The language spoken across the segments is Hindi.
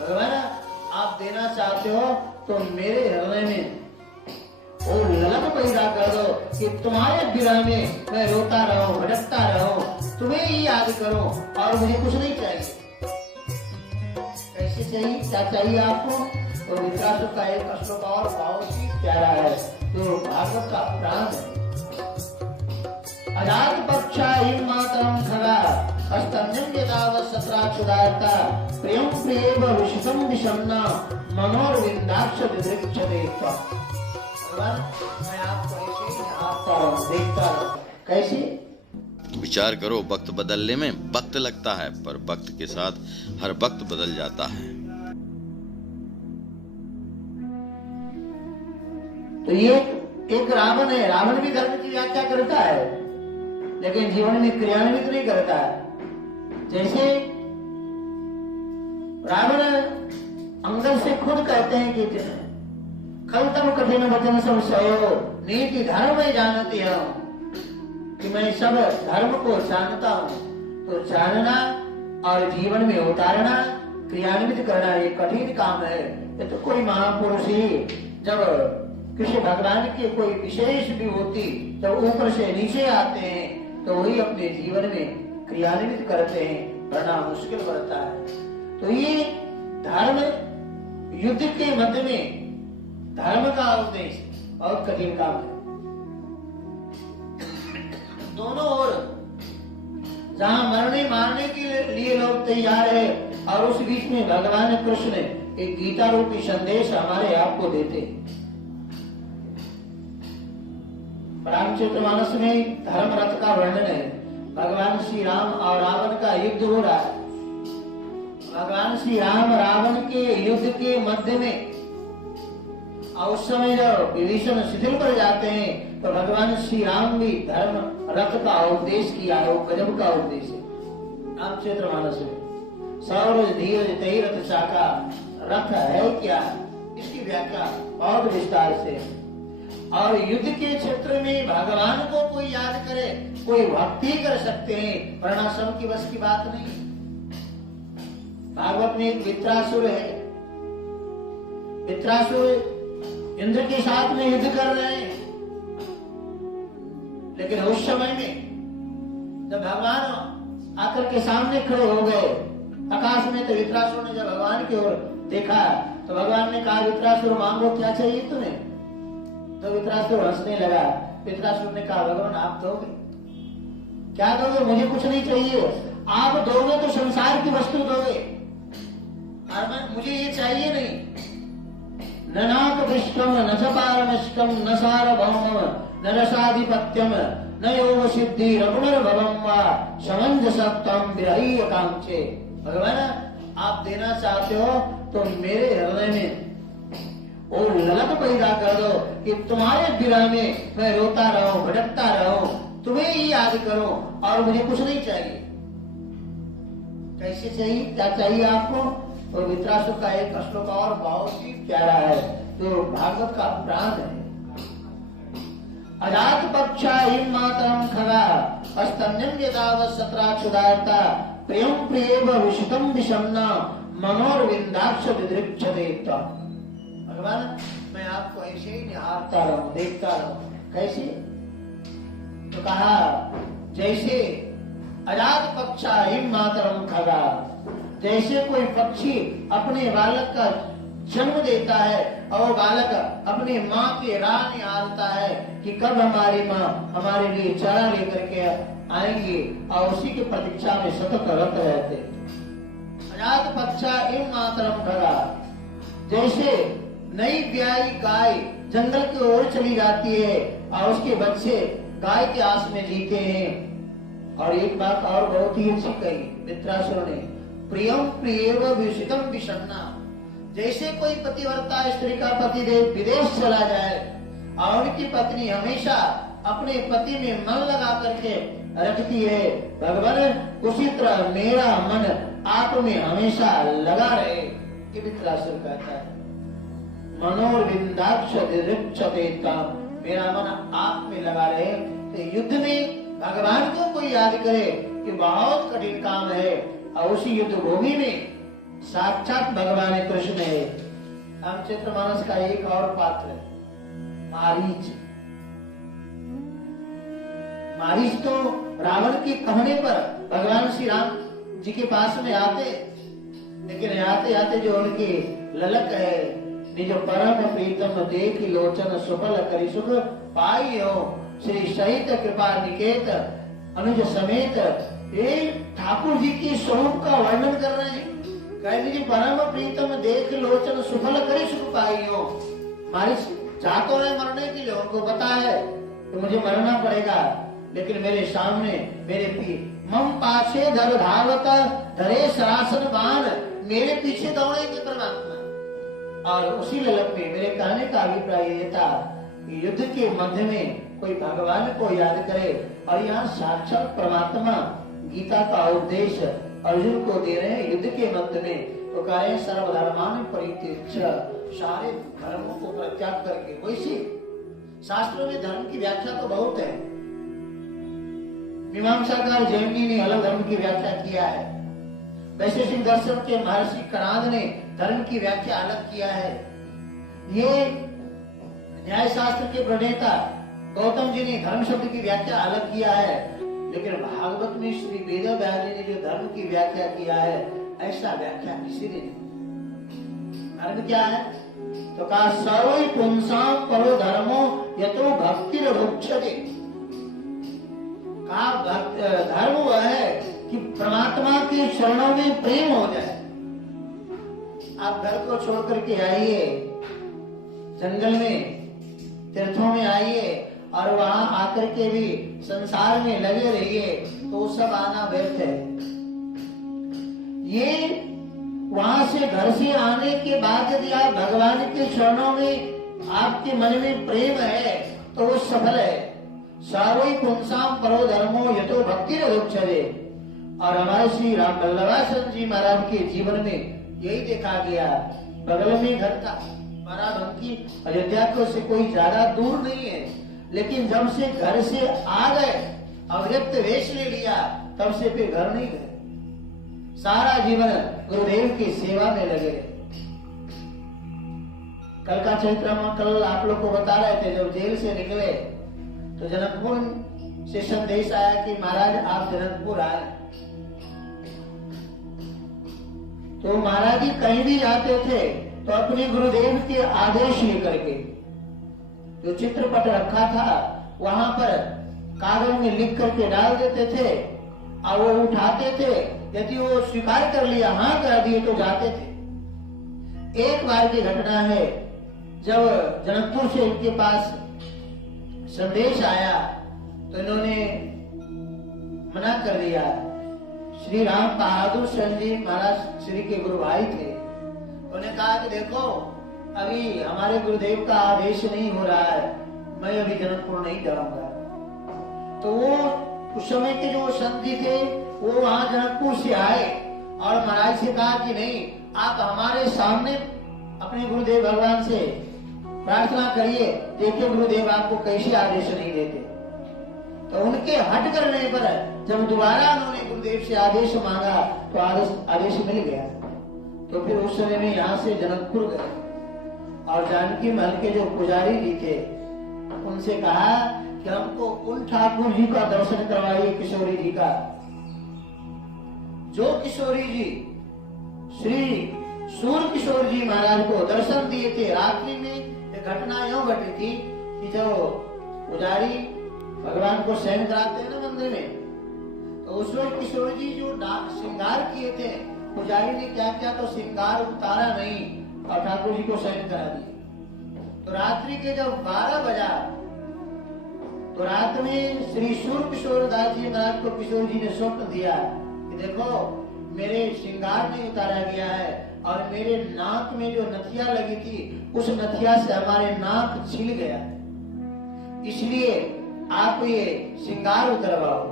भगवान आप देना चाहते हो तो मेरे हृदय में वो ललक पैदा कर दो कि तुम्हारे विरह में मैं रोता रहूं, भटकता रहूं, तुम्हें ही याद करूं और मुझे कुछ नहीं चाहिए। कैसे चाहिए, क्या चाहिए आपको? तो वित्रासुर का एक श्लोक और बहुत ही प्यारा है, तो भागवत का प्राण है। अजात पक्षा हिम मातरम खगा अस्तन्यम यदावत सत्राचुदाता प्रियम प्रियेव विषितम विषन्ना मनोरविंदाक्ष विदृक्षते। मैं आपको ऐसे आता हूं, देखता हूं। कैसे? विचार करो, वक्त बदलने में वक्त लगता है, पर वक्त के साथ हर वक्त बदल जाता है। तो ये एक रावण है, रावण भी धर्म की व्याख्या करता है लेकिन जीवन में क्रियान्वित नहीं करता है। जैसे रावण अंदर से खुद कहते हैं कि खलतम कठिन वचन सब सयो नीति धर्म में जानती हूं, कि मैं सब धर्म को जानता हूं। तो जानना और जीवन में उतारना, क्रियान्वित करना ये कठिन काम है। ये तो कोई महापुरुष ही जब किसी भगवान की कोई विशेष विभूति जब ऊपर से नीचे आते हैं तो वही अपने जीवन में क्रियान्वित करते हैं, वरना मुश्किल पड़ता है। तो ये धर्म युद्ध के मध्य में धर्म का उद्देश्य और कठिन काम है। दोनों ओर जहां मरने मारने के लिए लोग तैयार है और उस बीच में भगवान कृष्ण एक गीता रूपी संदेश हमारे आपको देते। रामचरितमानस में धर्म रथ का वर्णन है। भगवान श्री राम और रावण का युद्ध हो रहा है। भगवान श्री राम रावण के युद्ध के मध्य में और उस समय जब विभीषण शिथिल पर जाते हैं तो भगवान श्री राम भी धर्म रथ का उपदेश किया, वो गजब का उपदेश है। रामचरितमानस में सौरज धीरज तई रथ शाखा, रथ है क्या, इसकी व्याख्या बहुत विस्तार से। और युद्ध के क्षेत्र में भगवान को कोई याद करे, कोई भक्ति कर सकते हैं, वरना सब की बस की बात नहीं। भागवत में एक वित्रासुर है। वित्रासुर इंद्र के साथ में युद्ध कर रहे हैं, लेकिन उस समय में जब भगवान आकर के सामने खड़े हो गए आकाश में, तो वित्रासुर ने जब भगवान की ओर देखा तो भगवान ने कहा, वित्रासुर मांगो, क्या चाहिए तुम्हें? तो वित्रासुर हंसने लगा। वित्रासुर ने कहा, भगवान आप दोगे? क्या दोगे? मुझे कुछ नहीं चाहिए, आप दोगे तो संसार की वस्तु दोगे, और मुझे ये चाहिए नहीं। न नाकदृष्टम न च पारमिष्टम न सार्वभौमम न रसाधिपत्यम न योग सिद्धि रघुनर्भवम वा समंजसत्वम विरह्य कांक्षे। भगवान आप देना चाहते हो तो मेरे हृदय में वो ललक पैदा कर दो कि तुम्हारे विरह में मैं रोता रहूं, भटकता रहूं, तुम्हें ही याद करूं और मुझे कुछ नहीं चाहिए। कैसे चाहिए, क्या चाहिए आपको? तो वित्रासुर का एक श्लोक और बहुत ही प्यारा है, तो भागवत का प्राण है। अजात पक्षा हिम मातरम खगा अस्तन्यम यदावत सत्राचुदाता प्रियम प्रियेव विषितम विषन्ना मनोरविंदाक्ष विदृक्षते। भगवान मैं आपको ऐसे ही निहारता रहूं, देखता रहूं। कैसे? तो कहा, जैसे अजात पक्षा हिम मातरम खगा, जैसे कोई पक्षी अपने बालक का जन्म देता है और वो बालक अपनी माँ की राह निहारता है कि कब हमारी माँ हमारे लिए चारा लेकर के आएंगे, और उसी की प्रतीक्षा में सतत रत रहते। अजात पक्षा हिम मातरम खगा, जैसे नई ब्याई गाय जंगल की ओर चली जाती है और उसके बच्चे गाय के आस में जीते हैं। और एक बात और बहुत ही अच्छी कही वित्रासुर ने, प्रियम प्रियेव विषितम विषन्ना, जैसे कोई पतिव्रता स्त्री का पति देव विदेश चला जाए और उनकी पत्नी हमेशा अपने पति में मन लगा करके रखती है, भगवान उसी तरह मेरा मन आप में हमेशा लगा रहे, ये वित्रासुर कहता है। मनोरविंदाक्ष विदृक्षते, मेरा मन आप में लगा रहे। तो युद्ध में भगवान को कोई याद करे कि बहुत कठिन काम है, और उसी युद्ध भूमि में साक्षात भगवान कृष्ण है। रामचरितमानस का एक और पात्र है मारीच। मारीच तो रावण के कहने पर भगवान श्री राम जी के पास में आते, लेकिन आते आते जो उनके ललक है, निज परम प्रीतम देख लोचन सुफल करि सुख पाई हो, श्री सहित कृपा निकेत अनुज समेत। ये ठाकुर जी के स्वरूप का वर्णन कर रहे हैं। कह दीजिए परम प्रीतम देख लोचन सुफल करि सुख पाई हो। मारी चाह तो है मरने के लिए, उनको पता है कि मुझे मरना पड़ेगा, लेकिन मेरे सामने मेरे पी मम पाछे धर धावत धरे सरासन बाण, मेरे पीछे दौड़ेंगे परमात्मा। और उसी ललक में मेरे कहने का अभिप्राय ये था कि युद्ध के मध्य में कोई भगवान को याद करे, और यहाँ साक्षात परमात्मा गीता का उपदेश अर्जुन को दे रहे हैं युद्ध के मध्य में। तो कह रहे हैं सर्वधर्मान परित्यज्य, सारे धर्मों को परित्याग करके। वैसे शास्त्रों में धर्म की व्याख्या तो बहुत है। मीमांसाकार जैमिनी ने अलग धर्म की व्याख्या किया है, वैशेषिक दर्शन के महर्षि कणाद ने धर्म की व्याख्या अलग किया है। ये न्याय शास्त्र के प्रणेता गौतम जी ने धर्म शब्द की व्याख्या अलग किया है, लेकिन भागवत में श्री वेद व्यास जी ने जो धर्म की व्याख्या किया है, ऐसा व्याख्या किसी ने नहीं। धर्म क्या है? तो कहा सर्व पुंसाम परो धर्मो यतो भक्ति रुक्षते। धर्म वह है कि परमात्मा के चरणों में प्रेम हो जाए। आप घर को छोड़ करके आइए, जंगल में तीर्थों में आइए, और वहां आकर के भी संसार में लगे रहिए, तो सब आना व्यर्थ है। ये वहां से घर से आने के बाद यदि आप भगवान के चरणों में आपके मन में प्रेम है तो वो सफल है। सावई पुंसाम परो धर्मो यतो भक्ति रुक्षते। और हमारे श्री राम वल्लभाचरण जी महाराज के जीवन में यही देखा गया। बगल में घर था महाराज, उनकी अयोध्या को से कोई ज्यादा दूर नहीं है, लेकिन जब से घर से आ गए, अव्यक्त वेश ले लिया, तब से फिर घर नहीं गए। सारा जीवन गुरुदेव की सेवा में लगे। कल का चरित्र में कल आप लोग को बता रहे थे, जब जेल से निकले तो जनकपुर से संदेश आया कि महाराज आप जनकपुर आए। तो महाराज जी कहीं भी जाते थे तो अपने गुरुदेव के आदेश लेकर के जो चित्रपट रखा था वहां पर कागज में लिख करके डाल देते थे, और वो उठाते थे। यदि वो स्वीकार कर लिया, हाँ कर दिए, तो जाते थे। एक बार की घटना है, जब जनकपुर से इनके पास संदेश आया तो इन्होंने मना कर दिया। श्री राम बहादुर सिंह जी महाराज श्री के गुरु भाई थे, उन्होंने कहा कि देखो अभी हमारे गुरुदेव का आदेश नहीं हो रहा है, मैं अभी जनकपुर नहीं जाऊंगा। तो वो उस समय के जो संत जी थे वो वहां जनकपुर से आए और महाराज से कहा कि नहीं, आप हमारे सामने अपने गुरुदेव भगवान से प्रार्थना करिए, देखिए गुरुदेव आपको कैसे आदेश नहीं देते। तो उनके हट करने पर जब दोबारा उन्होंने गुरुदेव से आदेश मांगा तो आदेश मिल गया। तो फिर उस समय में यहाँ से जनकपुर गए और जानकी महल के जो पुजारी जी थे उनसे कहा कि हमको उन ठाकुर जी का दर्शन करवाइए, किशोरी जी का। जो किशोरी जी श्री सूर्य किशोर जी महाराज को दर्शन दिए थे रात्रि में। घटना यूं घटी थी कि जब पुजारी भगवान को शयन कराते हैं ना मंदिर में, तो उस वक्त किशोर जी जो श्रृंगार किए थे, पुजारी ने क्या किया, तो श्रृंगार उतारा नहीं और ठाकुर जी को शयन करा दिया। तो रात्रि के जब 12 बजा तो रात में श्री सूर्य किशोर दास जी महाराज को किशोर जी ने स्वप्न दिया कि देखो मेरे श्रृंगार नहीं उतारा गया है और मेरे नाक में जो नथिया लगी थी उस नथिया से हमारे नाक छिल गया, इसलिए आप ये श्रृंगार उतरवाओ।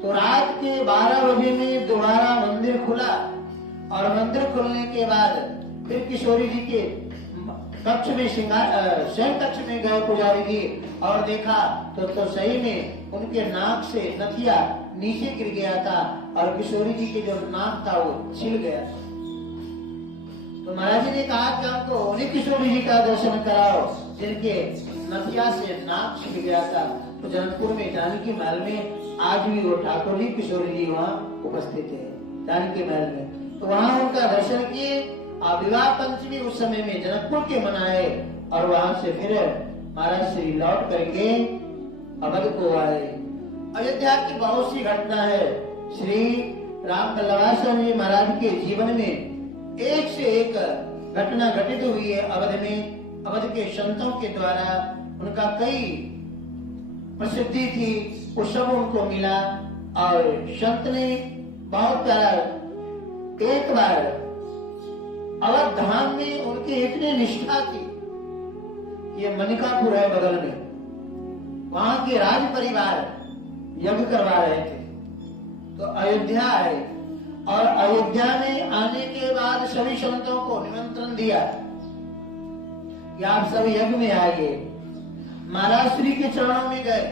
तो रात के 12 बजे में दोबारा मंदिर खुला और मंदिर खुलने के बाद फिर किशोरी जी के कक्ष में शयन कक्ष में गए पुजारी जी और देखा तो सही में उनके नाक से नथिया नीचे गिर गया था और किशोरी जी के जो नाक था वो छिल गया। तो महाराज जी ने कहा कि हमको उन्हीं किशोर जी का दर्शन कराओ जिनके नथिया से नाक छिप गया था। तो जनकपुर में जानकी महल में आज भी वो ठाकुर जी किशोर जी वहाँ उपस्थित है जानकी महल में। तो वहाँ उनका दर्शन किए। विवाह पंचमी उस समय में जनकपुर के मनाए और वहां से फिर महाराज श्री लौट करके अवध को आए। अयोध्या की बहुत सी घटना है। श्री राम बल्लभाचार्य जी महाराज के जीवन में एक से एक घटना घटित हुई है अवध में। अवध के संतों के द्वारा उनका कई प्रसिद्धि थी, वो सब उनको मिला। और संत ने बहुत प्यारा, एक बार अवध धाम में उनकी इतनी निष्ठा थी, ये मनिकापुर है बगल में, वहां के राज परिवार यज्ञ करवा रहे थे। तो अयोध्या आए और अयोध्या में आने के बाद सभी संतों को निमंत्रण दिया कि आप सभी यज्ञ में आइए। महाराज श्री के चरणों में गए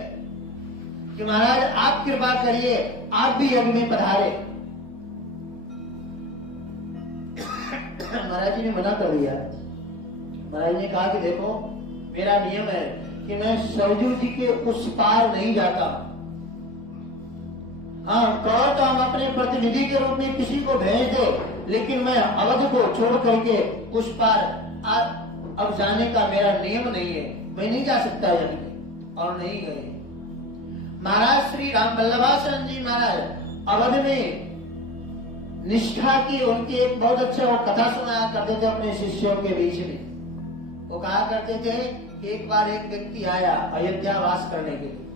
कि महाराज आप कृपा करिए, आप भी यज्ञ में पधारे। महाराज जी ने मना कर दिया। महाराज ने कहा कि देखो मेरा नियम है कि मैं सरजू जी के उस पार नहीं जाता। हाँ कहो तो हम अपने प्रतिनिधि के रूप में किसी को भेज दे, लेकिन मैं अवध को छोड़ करके उस पार अब जाने का मेरा नियम नहीं है, मैं नहीं जा सकता यज्ञ। और नहीं गए। महाराज श्री राम बल्लभाचार्य जी महाराज अवध में निष्ठा की उनकी एक बहुत अच्छा वो कथा सुनाया करते थे अपने शिष्यों के बीच में। वो कहा करते थे कि एक बार एक व्यक्ति आया अयोध्या वास करने के लिए।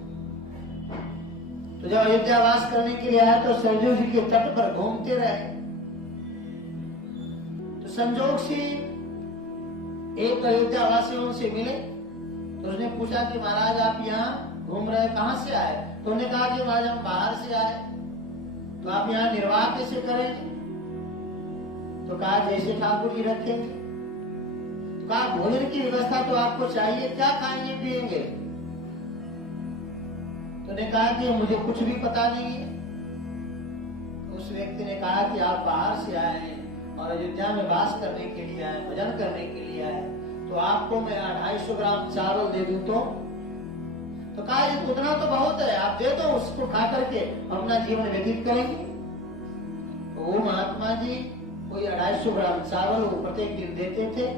तो जब अयोध्या वास करने के लिए आया तो सरजू जी के तट पर घूमते रहे। तो संजोग से एक अयोध्या वासी उनसे मिले। तो उसने पूछा कि महाराज आप यहाँ घूम रहे, कहाँ से आए? तो उन्होंने कहा कि महाराज हम बाहर से आए। तो आप यहाँ निर्वाह कैसे करेंगे? तो कहा जैसे ठाकुर जी रखेंगे। तो कहा भोजन की व्यवस्था तो आपको चाहिए, क्या खाएंगे पिएंगे? तो ने कहा कि मुझे कुछ भी पता नहीं है। तो उस व्यक्ति ने कहा कि आप बाहर से आए हैं और अयोध्या में वास करने के लिए आए, भजन करने के लिए आए, तो आपको मैं 250 ग्राम चावल दे दूं तो कहा ये उतना तो बहुत है, आप दे दो, उसको खा करके अपना जीवन व्यतीत करेंगे। तो वो महात्मा जी कोई 250 ग्राम चावल वो प्रत्येक दिन देते थे,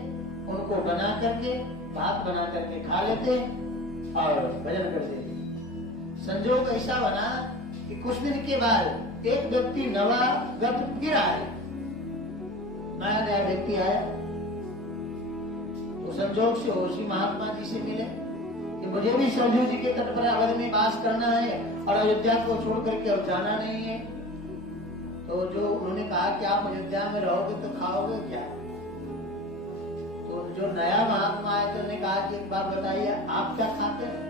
उनको बना करके भात बना करके खा लेते और भजन करते थे। संजोग ऐसा बना कि कुछ दिन के बाद एक व्यक्ति नवागत फिर आया, नया व्यक्ति आया। तो संजोग से उसी महात्मा जी से मिले कि मुझे भी सरजू जी के तट पर अवध में वास करना है और अयोध्या को छोड़ करके अब जाना नहीं है। तो जो उन्होंने कहा कि आप अयोध्या में रहोगे तो खाओगे क्या? तो जो नया महात्मा आया तो उन्होंने कहा कि एक बात बताइए आप क्या खाते हैं?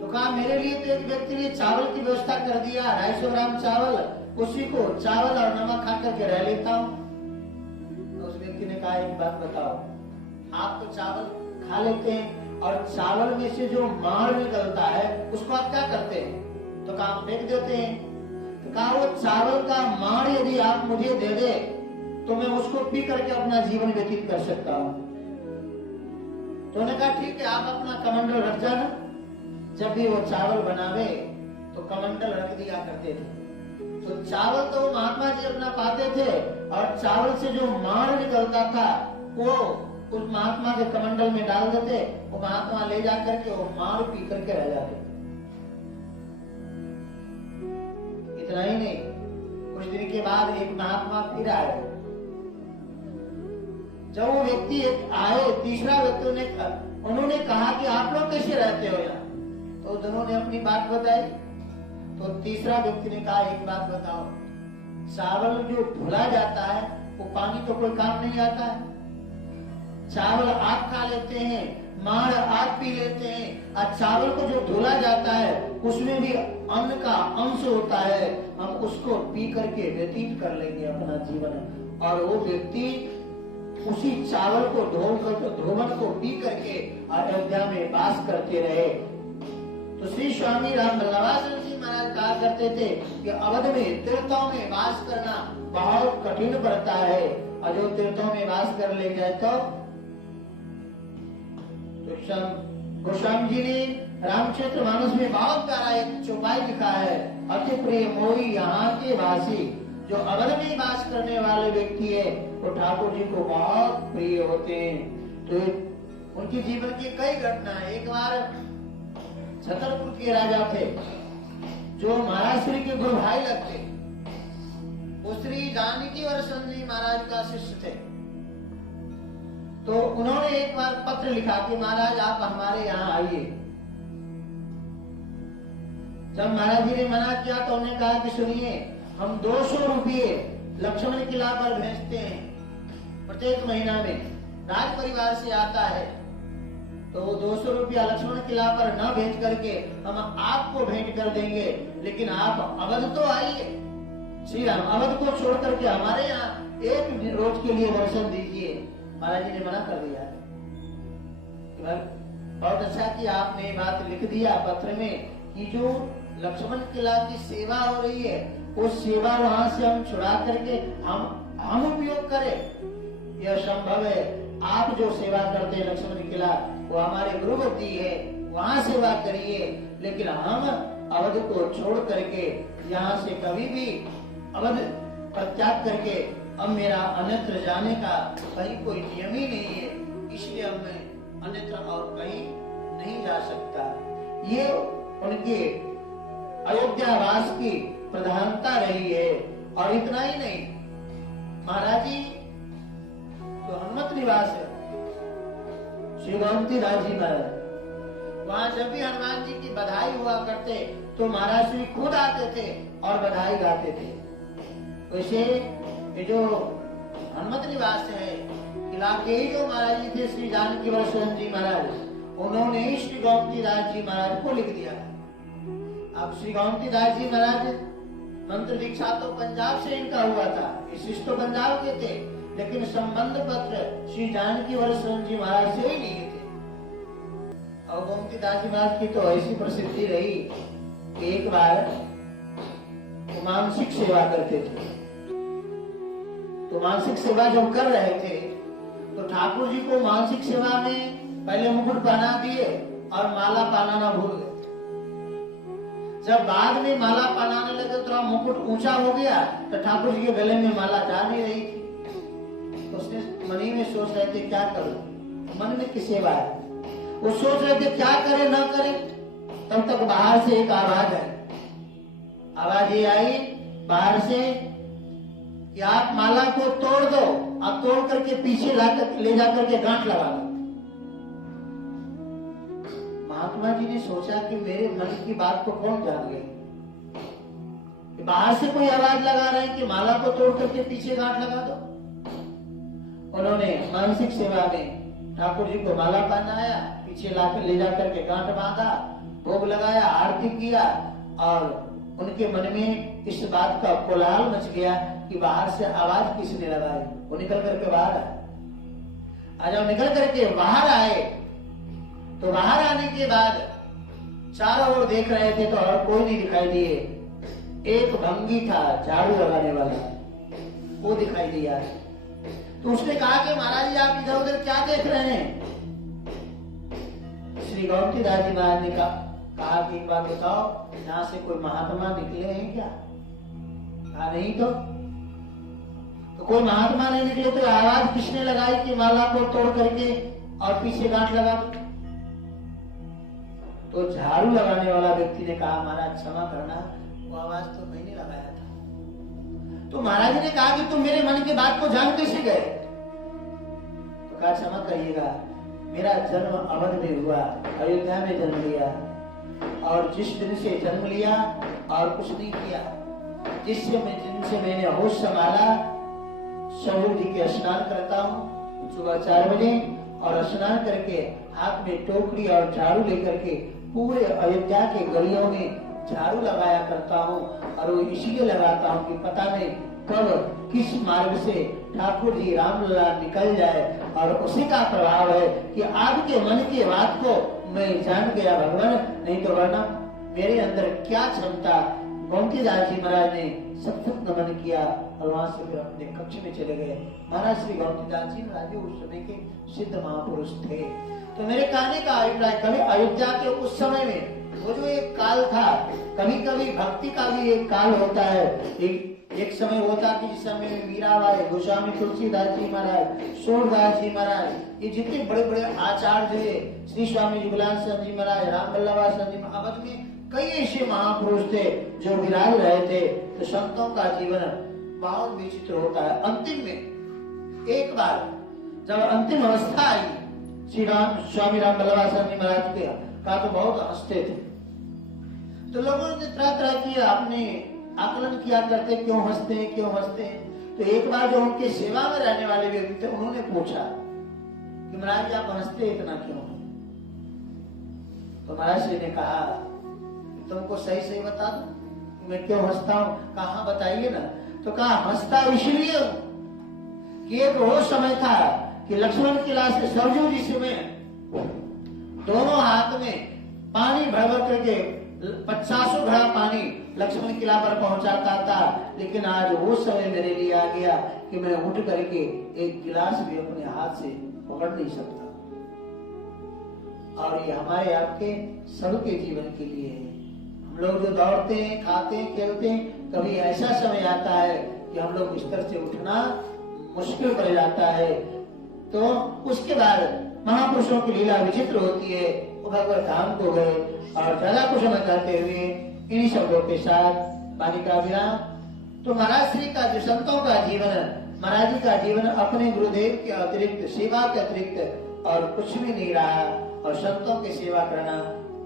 तो कहा मेरे लिए तो एक व्यक्ति ने चावल की व्यवस्था कर दिया, 250 ग्राम चावल, उसी को चावल और नमक खा करके रह लेता हूँ। तो उस व्यक्ति ने कहा एक बात बताओ, आप तो चावल खा लेते हैं और चावल में से जो माड़ निकलता है उसको आप क्या करते हैं? तो कहा फेंक देते हैं। तो कहा वो चावल का माड़ यदि आप मुझे दे दे तो मैं उसको पी करके अपना जीवन व्यतीत कर सकता हूँ। तो उन्होंने कहा ठीक है आप अपना कमंडल रख जाना। जब भी वो चावल बनावे तो कमंडल रख दिया करते थे। तो चावल तो महात्मा जी अपना पाते थे और चावल से जो माड़ निकलता था वो उस महात्मा के कमंडल में डाल देते, वो महात्मा ले जा करके वो मार पी करके रह जाते। इतना ही नहीं, कुछ दिन के बाद एक महात्मा फिर आए। जब वो व्यक्ति आए, तीसरा व्यक्ति उन्होंने कहा कि आप लोग कैसे रहते हो यहाँ? तो दोनों ने अपनी बात बताई। तो तीसरा व्यक्ति ने कहा एक बात बताओ, चावल जो धुला जाता है वो पानी तो कोई काम नहीं आता है। चावल आप खा लेते हैं, माड़ आप पी लेते हैं, और चावल को जो धुला जाता है उसमें भी अन्न का अंश होता है, हम उसको पी करके व्यतीत कर लेंगे अपना जीवन। और वो व्यक्ति उसी चावल को धोवन को पी करके अयोध्या में वास करते रहे। तो श्री स्वामी राम बल्लभाचार्य जी महाराज कहा करते थे कि अवध में तीर्थों में वास करना बहुत कठिन पड़ता है, अजो तीर्थों में वास कर ले गए तो गोस्वामी जी ने रामचरित्र मानस में बहुत प्यारा एक चौपाई लिखा है। अति प्रिय मोई यहाँ के वासी, जो अवध में वास करने वाले व्यक्ति है वो ठाकुर जी को बहुत प्रिय होते हैं। तो उनके जीवन की कई घटना है। एक बार छतरपुर के राजा थे जो महाराज श्री के गुरु भाई लगते, वो श्री जानकी वरसन जी महाराज का शिष्य थे। तो उन्होंने एक बार पत्र लिखा कि महाराज आप हमारे यहाँ आइए। जब महाराज जी ने मना किया तो उन्होंने कहा कि सुनिए, हम 200 रुपये लक्ष्मण किला पर भेजते हैं प्रत्येक महीना में, राज परिवार से आता है। तो वो 200 रुपया लक्ष्मण किला पर न भेज करके हम आपको भेंट कर देंगे, लेकिन आप अवध तो आइए। श्री राम अवध को छोड़ करके हमारे यहाँ एक रोज के लिए दर्शन दीजिए। महाराज जी ने मना कर दिया। बहुत अच्छा कि आपने ये बात लिख दिया पत्र में कि जो लक्ष्मण किला की सेवा हो रही है वो सेवा वहां से हम छुड़ा करके हम उपयोग करें, यह संभव है। आप जो सेवा करते हैं लक्ष्मण किला वो हमारे गुरुवती है, वहां सेवा करिए, लेकिन हम अवध को छोड़ करके यहाँ से कभी भी अवध प्रत्याग करके अब मेरा अन्यत्र जाने का कहीं कोई नियम ही नहीं है, इसलिए अब मैं अन्यत्र और कहीं नहीं जा सकता। ये उनके अयोध्यावास की प्रधानता रही है। और इतना ही नहीं, महाराज जी तो हनुमत निवास है, श्री गोमती दास जी महाराज, वहां जब भी हनुमान जी की बधाई हुआ करते तो महाराज श्री खुद आते थे और बधाई गाते थे। वैसे ये जो हनुमत निवास है किला के ही जो महाराज जी थे श्री जानकी वरसन जी महाराज, उन्होंने ही श्री गोमती दास जी महाराज को लिख दिया। अब श्री गोमती दास जी महाराज मंत्र दीक्षा तो पंजाब से इनका हुआ था, शिष्य तो पंजाब के थे, लेकिन संबंध पत्र श्री जानकी वरसन जी महाराज से ही लिए थे। और गोमती दास जी महाराज की तो ऐसी प्रसिद्धि रही कि एक बार वो मानसिक सेवा करते थे। तो मानसिक सेवा जब कर रहे थे तो ठाकुर जी को मानसिक सेवा में पहले मुकुट पहना दिए और माला पहनाना भूल गए। जब बाद में माला पहनाने लगे तो मुकुट ऊंचा हो गया तो ठाकुर जी के गले में माला जा नहीं रही थी। तो उसने मनी में सोच रहे थे क्या करूं, मन में की सेवा है, वो सोच रहे थे क्या करे न करे। तब तक बाहर से एक आवाज आई। आवाज ये आई बाहर से कि आप माला को तोड़ दो, आप तोड़ करके पीछे ले जाकर के गांठ लगा दो। महात्मा जी ने सोचा कि मेरे मन की बात को कौन जान गया, कि बाहर से कोई आवाज लगा रहे हैं कि माला को तोड़ करके पीछे गांठ लगा दो। उन्होंने मानसिक सेवा में ठाकुर जी को माला पहनाया, पीछे लाकर ले जाकर के गांठ बांधा, भोग लगाया, आरती किया। और उनके मन में इस बात का कोलाहल मच गया कि बाहर से आवाज किसने लगाई। वो निकल करके बाहर आए। जब निकल करके बाहर आए तो बाहर आने के बाद चारों ओर देख रहे थे तो और कोई नहीं दिखाई दिए। एक भंगी था झाड़ू लगाने वाला, वो दिखाई दिया। तो उसने कहा कि महाराज जी आप इधर उधर क्या देख रहे हैं। श्री गोमती दास जी महाराज ने कहा कि एक बात बताओ, यहाँ से कोई महात्मा निकले हैं क्या? कहा नहीं। तो कोई महात्मा नहीं निकले तो आवाज किसने लगाई कि माला को तोड़ करके और पीछे गांठ लगा दो? तो झाड़ू लगाने वाला व्यक्ति ने कहा महाराज क्षमा करना, वो आवाज तो मैंने लगाया था। तो महाराज ने कहा कि तुम मेरे मन की बात को जान कैसे गए? तो कहा क्षमा करिएगा, मेरा जन्म अवध में हुआ, अयोध्या में जन्म लिया, और जिस दिन से जन्म लिया और कुछ नहीं किया, दिन से मैंने होश संभाला, सरयू जी के स्नान करता हूँ सुबह 4 बजे, और स्नान करके हाथ में टोकरी और झाड़ू लेकर के पूरे अयोध्या के गलियों में झाड़ू लगाया करता हूँ। और वो इसलिए लगाता हूँ कि पता नहीं कब किस मार्ग से ठाकुर जी रामलला निकल जाए, और उसी का प्रभाव है कि आपके मन की बात को मैं जान गया भगवान, नहीं तो वरना मेरे अंदर क्या क्षमता। गोमती दास जी महाराज ने सतत नमन किया और वहां से फिर अपने कक्ष में चले गए। महाराज श्री गौतमदास जी महाराज उस समय के सिद्ध महापुरुष थे। तो मेरे कहने का अभिप्राय, कभी अयोध्या के उस समय में वो जो एक काल था, कभी कभी भक्ति का भी एक काल होता है। एक समय होता कि जिस समय में मीराबाई, गोस्वामी तुलसीदास जी महाराज, सूरदास जी महाराज, ये जितने बड़े बड़े आचार्य थे, श्री स्वामी जुगलाल जी महाराज, राम बल्लभ जी, अवध में कई ऐसे महापुरुष थे जो विराज रहे थे। तो संतों का जीवन बहुत विचित्र होता है। अंतिम में एक बार जब अंतिम अवस्था आई, श्री राम स्वामी राम बल्लभ जी महाराज के का तो बहुत हंसते थे। तो लोगों ने तरह तरह की आपने आकलन किया करते, क्यों हंसते हैं, क्यों हंसते हैं। तो एक बार जो उनके सेवा में रहने वाले व्यक्ति थे, उन्होंने पूछा कि महाराज जी आप हंसते इतना क्यों हैं? तो महाराज जी ने कहा तुमको सही सही बता दूं मैं क्यों हंसता हूँ? कहा बताइए ना। तो कहा हंसता इसलिए हूं कि एक वो समय था कि लक्ष्मण किला से सरजू ऋषि में दोनों हाथ में पानी भर भर करके 50 घड़ा पानी लक्ष्मण किला पर पहुंचाता था। लेकिन आज वो समय मेरे लिए आ गया कि मैं उठ करके एक गिलास भी अपने हाथ से पकड़ नहीं सकता। और ये हमारे आपके सबके जीवन के लिए है। हम लोग जो दौड़ते हैं, खाते हैं, खेलते हैं, कभी ऐसा समय आता है कि हम लोग बिस्तर से उठना मुश्किल पड़ जाता है। तो उसके बाद महापुरुषों की लीला विचित्र होती है। वो भगवत धाम को गए और ज्यादा कुछ न कहते हुए इन्हीं शब्दों के साथ वाणी का विराम। तो महाराज श्री का जो संतों का जीवन, महाराज जी का जीवन अपने गुरुदेव के अतिरिक्त, सेवा के अतिरिक्त और कुछ भी नहीं रहा। और संतों की सेवा करना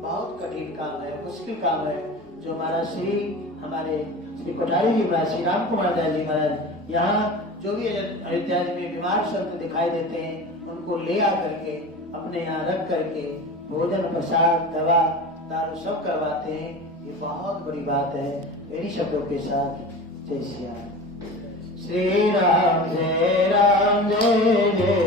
बहुत कठिन काम है, मुश्किल काम है। जो महाराज श्री हमारे श्री कोठारी जी महाराज, श्री राम कुमार दास जी महाराज, यहाँ जो भी अयोध्या में बीमार संत दिखाई देते हैं उनको ले आकर के अपने यहाँ रख करके भोजन, प्रसाद, दवा, दारू सब करवाते हैं। ये बहुत बड़ी बात है। इन्हीं शब्दों के साथ जय श्री राम, जय राम, जय जय